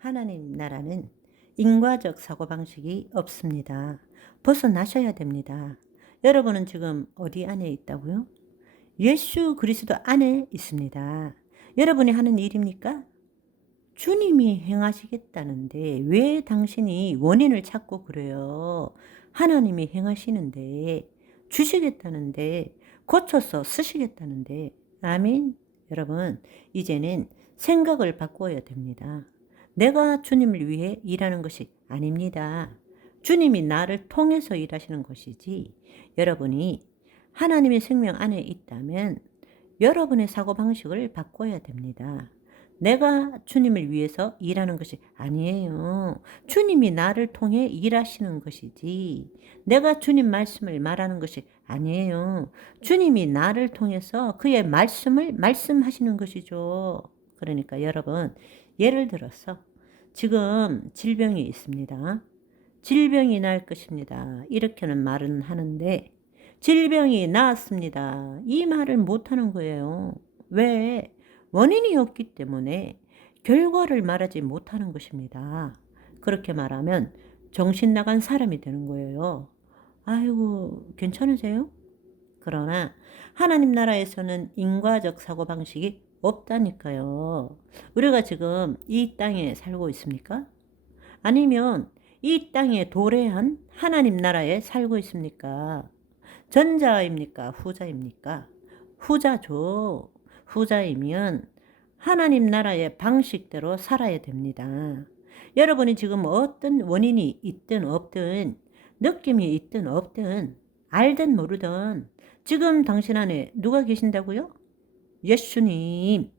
하나님 나라는 인과적 사고방식이 없습니다. 벗어나셔야 됩니다. 여러분은 지금 어디 안에 있다고요? 예수 그리스도 안에 있습니다. 여러분이 하는 일입니까? 주님이 행하시겠다는데 왜 당신이 원인을 찾고 그래요? 하나님이 행하시는데 주시겠다는데 고쳐서 쓰시겠다는데 아멘. 여러분 이제는 생각을 바꿔야 됩니다. 내가 주님을 위해 일하는 것이 아닙니다. 주님이 나를 통해서 일하시는 것이지 여러분이 하나님의 생명 안에 있다면 여러분의 사고방식을 바꿔야 됩니다. 내가 주님을 위해서 일하는 것이 아니에요. 주님이 나를 통해 일하시는 것이지. 내가 주님 말씀을 말하는 것이 아니에요. 주님이 나를 통해서 그의 말씀을 말씀하시는 것이죠. 그러니까 여러분, 예를 들어서 지금 질병이 있습니다. 질병이 날 것입니다. 이렇게는 말은 하는데 질병이 나았습니다. 이 말을 못하는 거예요. 왜? 원인이 없기 때문에 결과를 말하지 못하는 것입니다. 그렇게 말하면 정신 나간 사람이 되는 거예요. 아이고, 괜찮으세요? 그러나 하나님 나라에서는 인과적 사고방식이 없다니까요. 우리가 지금 이 땅에 살고 있습니까? 아니면 이 땅에 도래한 하나님 나라에 살고 있습니까? 전자입니까? 후자입니까? 후자죠. 후자이면 하나님 나라의 방식대로 살아야 됩니다. 여러분이 지금 어떤 원인이 있든 없든 느낌이 있든 없든 알든 모르든 지금 당신 안에 누가 계신다고요? 예수님.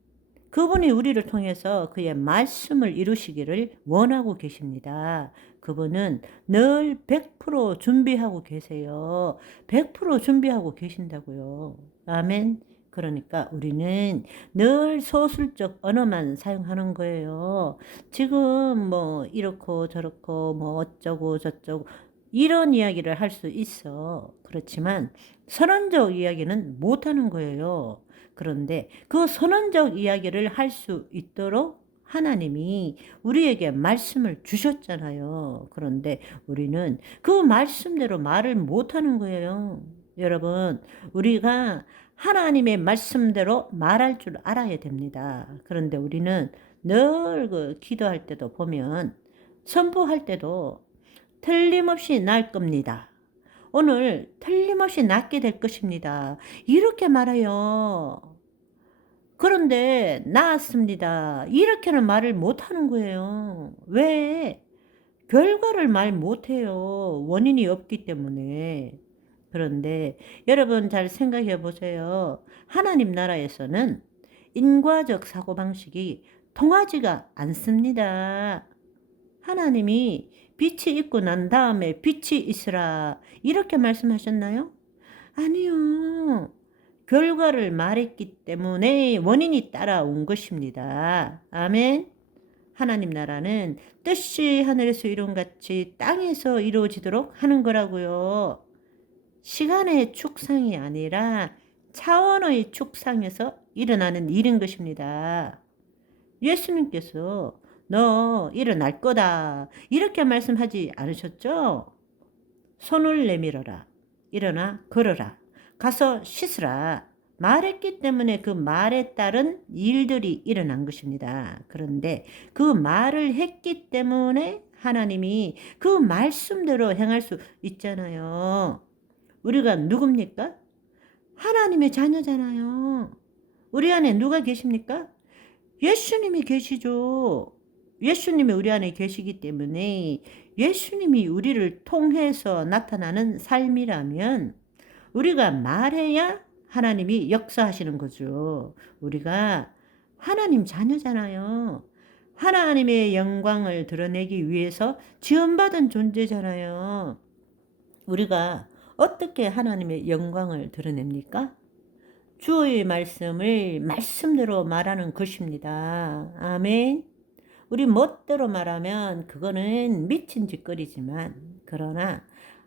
그분이 우리를 통해서 그의 말씀을 이루시기를 원하고 계십니다. 그분은 늘 100% 준비하고 계세요. 100% 준비하고 계신다고요. 아멘. 그러니까 우리는 늘 소술적 언어만 사용하는 거예요. 지금 뭐 이렇고 저렇고 뭐 어쩌고 저쩌고 이런 이야기를 할 수 있어. 그렇지만 선언적 이야기는 못하는 거예요. 그런데 그 선언적 이야기를 할 수 있도록 하나님이 우리에게 말씀을 주셨잖아요. 그런데 우리는 그 말씀대로 말을 못하는 거예요. 여러분, 우리가 하나님의 말씀대로 말할 줄 알아야 됩니다. 그런데 우리는 늘 그 기도할 때도 보면 선포할 때도 틀림없이 날 겁니다. 오늘 틀림없이 낫게 될 것입니다. 이렇게 말해요. 그런데 나았습니다. 이렇게는 말을 못하는 거예요. 왜? 결과를 말 못해요. 원인이 없기 때문에. 그런데 여러분 잘 생각해 보세요. 하나님 나라에서는 인과적 사고방식이 통하지가 않습니다. 하나님이 빛이 있고 난 다음에 빛이 있으라 이렇게 말씀하셨나요? 아니요. 결과를 말했기 때문에 원인이 따라온 것입니다. 아멘. 하나님 나라는 뜻이 하늘에서 이룬 같이 땅에서 이루어지도록 하는 거라고요. 시간의 축상이 아니라 차원의 축상에서 일어나는 일인 것입니다. 예수님께서 너 일어날 거다 이렇게 말씀하지 않으셨죠? 손을 내밀어라. 일어나 걸어라. 가서 씻으라. 말했기 때문에 그 말에 따른 일들이 일어난 것입니다. 그런데 그 말을 했기 때문에 하나님이 그 말씀대로 행할 수 있잖아요. 우리가 누굽니까? 하나님의 자녀잖아요. 우리 안에 누가 계십니까? 예수님이 계시죠. 예수님이 우리 안에 계시기 때문에 예수님이 우리를 통해서 나타나는 삶이라면 우리가 말해야 하나님이 역사하시는 거죠. 우리가 하나님 자녀잖아요. 하나님의 영광을 드러내기 위해서 지원받은 존재잖아요. 우리가 어떻게 하나님의 영광을 드러냅니까? 주의 말씀을 말씀대로 말하는 것입니다. 아멘. 우리 멋대로 말하면 그거는 미친 짓거리지만 그러나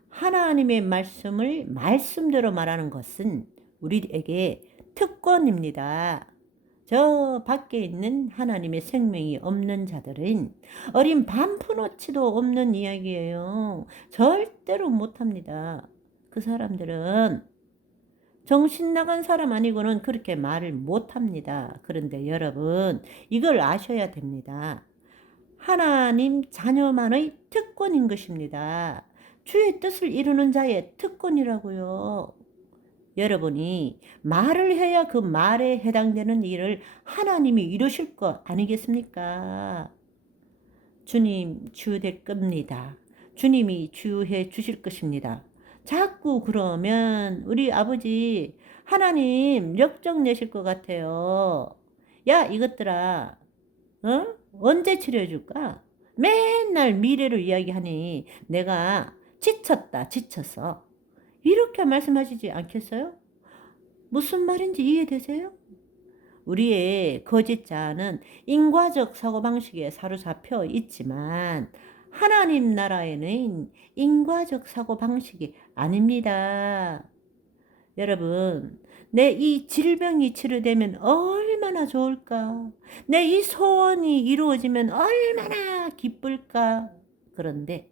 하나님의 말씀을 말씀대로 말하는 것은 우리에게 특권입니다. 저 밖에 있는 하나님의 생명이 없는 자들은 어린 반푼어치도 없는 이야기예요. 절대로 못합니다. 그 사람들은 정신 나간 사람 아니고는 그렇게 말을 못합니다. 그런데 여러분, 이걸 아셔야 됩니다. 하나님 자녀만의 특권인 것입니다. 주의 뜻을 이루는 자의 특권이라고요. 여러분이 말을 해야 그 말에 해당되는 일을 하나님이 이루실 것 아니겠습니까? 주님 주될 겁니다. 주님이 주해 주실 것입니다. 자꾸 그러면 우리 아버지 하나님 역정 내실 것 같아요. 야, 이것들아, 어? 언제 치료해 줄까? 맨날 미래를 이야기하니 내가 지쳤다, 지쳤어. 이렇게 말씀하시지 않겠어요? 무슨 말인지 이해되세요? 우리의 거짓자는 인과적 사고방식에 사로잡혀 있지만 하나님 나라에는 인과적 사고방식이 아닙니다. 여러분, 내 이 질병이 치료되면 얼마나 좋을까? 내 이 소원이 이루어지면 얼마나 기쁠까? 그런데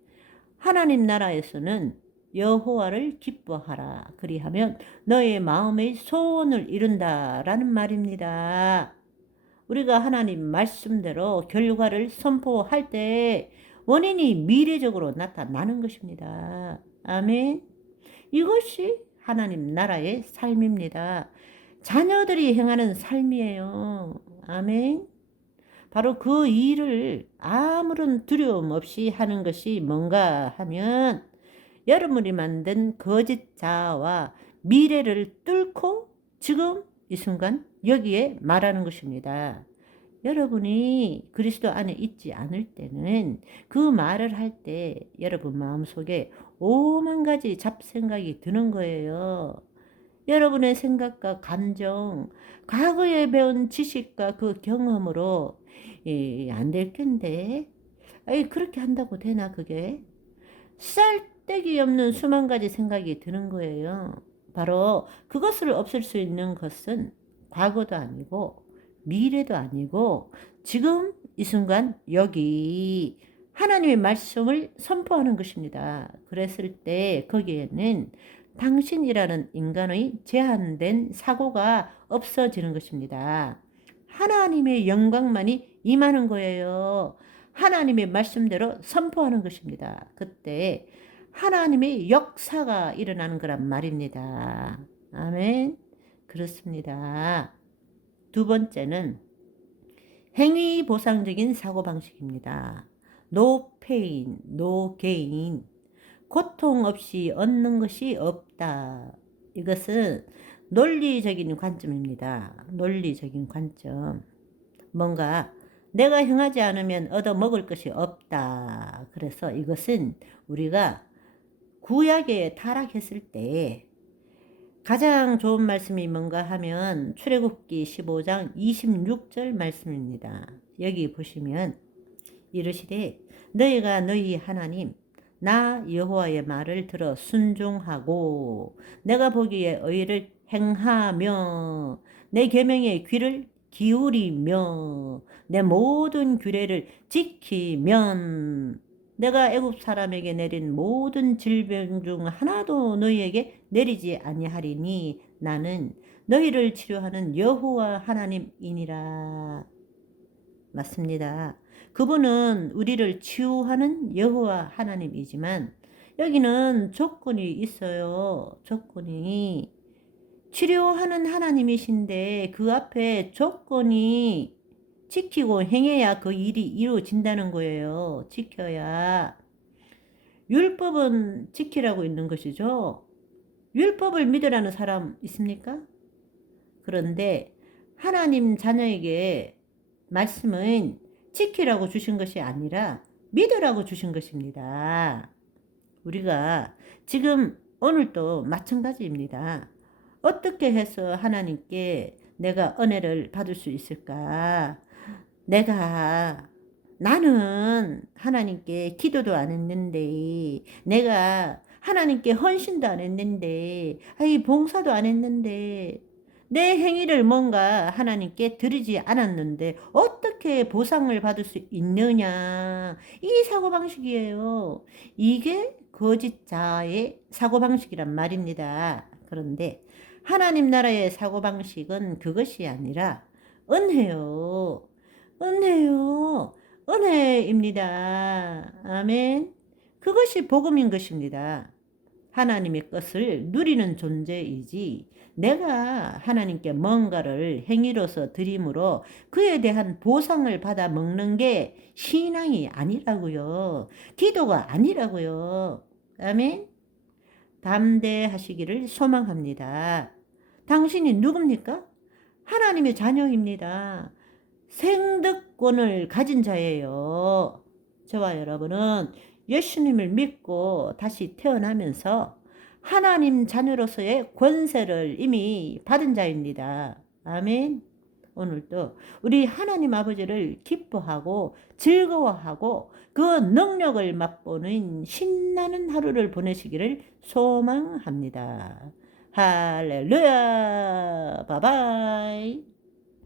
하나님 나라에서는 여호와를 기뻐하라. 그리하면 너의 마음의 소원을 이룬다라는 말입니다. 우리가 하나님 말씀대로 결과를 선포할 때 원인이 미래적으로 나타나는 것입니다. 아멘. 이것이 하나님 나라의 삶입니다. 자녀들이 행하는 삶이에요. 아멘. 바로 그 일을 아무런 두려움 없이 하는 것이 뭔가 하면 여러분이 만든 거짓자와 미래를 뚫고 지금 이 순간 여기에 말하는 것입니다. 여러분이 그리스도 안에 있지 않을 때는 그 말을 할 때 여러분 마음속에 오만 가지 잡생각이 드는 거예요. 여러분의 생각과 감정, 과거에 배운 지식과 그 경험으로 안 될 텐데. 아이, 그렇게 한다고 되나 그게? 쓸데기 없는 수만 가지 생각이 드는 거예요. 바로 그것을 없앨 수 있는 것은 과거도 아니고 미래도 아니고 지금 이 순간 여기 하나님의 말씀을 선포하는 것입니다. 그랬을 때 거기에는 당신이라는 인간의 제한된 사고가 없어지는 것입니다. 하나님의 영광만이 임하는 거예요. 하나님의 말씀대로 선포하는 것입니다. 그때 하나님의 역사가 일어나는 거란 말입니다. 아멘. 그렇습니다. 두 번째는 행위 보상적인 사고방식입니다. No pain, no gain. 고통 없이 얻는 것이 없다. 이것은 논리적인 관점입니다. 논리적인 관점. 뭔가 내가 행하지 않으면 얻어 먹을 것이 없다. 그래서 이것은 우리가 구약에 타락했을 때 가장 좋은 말씀이 뭔가 하면 출애굽기 15장 26절 말씀입니다. 여기 보시면 이르시되 너희가 너희 하나님 나 여호와의 말을 들어 순종하고 내가 보기에 의를 행하며 내 계명에 귀를 기울이며 내 모든 규례를 지키면 내가 애굽 사람에게 내린 모든 질병 중 하나도 너희에게 내리지 아니하리니 나는 너희를 치료하는 여호와 하나님이니라. 맞습니다. 그분은 우리를 치유하는 여호와 하나님이지만 여기는 조건이 있어요. 조건이 치료하는 하나님이신데 그 앞에 조건이 지키고 행해야 그 일이 이루어진다는 거예요. 지켜야. 율법은 지키라고 있는 것이죠. 율법을 믿으라는 사람 있습니까? 그런데 하나님 자녀에게 말씀은 지키라고 주신 것이 아니라 믿으라고 주신 것입니다. 우리가 지금 오늘도 마찬가지입니다. 어떻게 해서 하나님께 내가 은혜를 받을 수 있을까? 나는 하나님께 기도도 안 했는데, 내가 하나님께 헌신도 안 했는데, 봉사도 안 했는데, 내 행위를 뭔가 하나님께 드리지 않았는데 어떻게 보상을 받을 수 있느냐. 이 사고방식이에요. 이게 거짓자의 사고방식이란 말입니다. 그런데 하나님 나라의 사고방식은 그것이 아니라 은혜요. 은혜요. 은혜입니다. 아멘. 그것이 복음인 것입니다. 하나님의 것을 누리는 존재이지 내가 하나님께 뭔가를 행위로서 드림으로 그에 대한 보상을 받아 먹는 게 신앙이 아니라고요. 기도가 아니라고요. 아멘. 담대하시기를 소망합니다. 당신이 누굽니까? 하나님의 자녀입니다. 생득권을 가진 자예요. 저와 여러분은 예수님을 믿고 다시 태어나면서 하나님 자녀로서의 권세를 이미 받은 자입니다. 아멘. 오늘도 우리 하나님 아버지를 기뻐하고 즐거워하고 그 능력을 맛보는 신나는 하루를 보내시기를 소망합니다. 할렐루야. 바이바이.